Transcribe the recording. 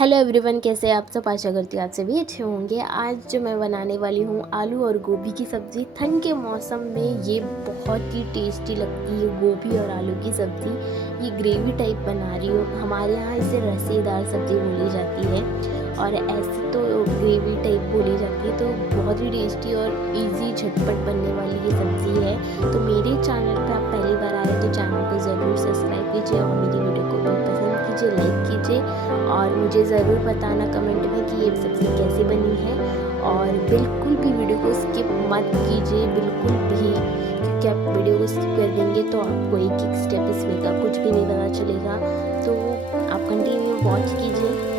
Hello everyone, कैसे हैं आप सब। आशा करती हूँ आप सभी अच्छे होंगे। आज जो मैं बनाने वाली हूँ आलू और गोभी की सब्ज़ी। ठंड के मौसम में ये बहुत ही टेस्टी लगती है गोभी और आलू की सब्ज़ी। ये ग्रेवी टाइप बना रही हूँ। हमारे यहाँ इसे रसेदार सब्ज़ी बोली जाती है और ऐसे तो ग्रेवी टाइप बोली जाती है। तो बहुत ही टेस्टी और इजी झटपट बनने वाली ये सब्ज़ी है। तो मेरे चैनल पर आप पहली बार आए तो चैनल को ज़रूर सब्सक्राइब कीजिए और मेरी वीडियो को भी पसंद कीजिए, लाइक कीजिए और मुझे ज़रूर बताना कमेंट में कि ये सब्ज़ी कैसी बनी है। और बिल्कुल भी वीडियो को स्किप मत कीजिए, बिल्कुल भी, क्योंकि आप वीडियो को स्किप कर देंगे तो आपको एक एक स्टेप इसमें का कुछ भी नहीं पता चलेगा। तो आप कंटिन्यू वॉच कीजिए।